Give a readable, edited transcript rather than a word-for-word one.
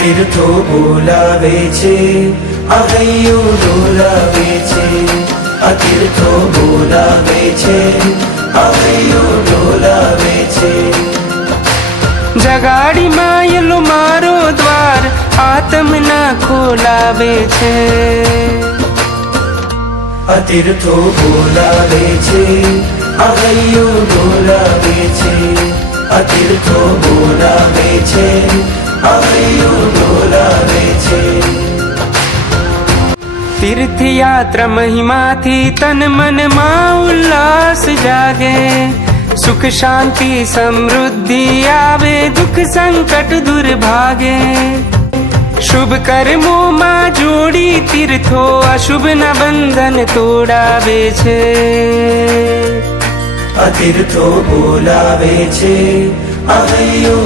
तीर्थो बोलावे छे आहैयो डोलावे छे तीर्थो बोलावे छे आहैयो डोलावे छे। जगाड़ी मायलो मारो द्वार आत्मना खोलावे छे तीर्थो बोलावे छे आहैयो डोलावे छे तीर्थो बोलावे छे आहैयो डोलावे छे। तीर्थ यात्रा महिमा थी तन मन मां उल्लास जागे सुख शांति समृद्धि आवे दुख संकट दूर भागे। शुभ कर्मों मां जोड़ी तीर्थो अशुभ न बंधन तोड़ावे छे तीर्थो बोलावे छे आहैयो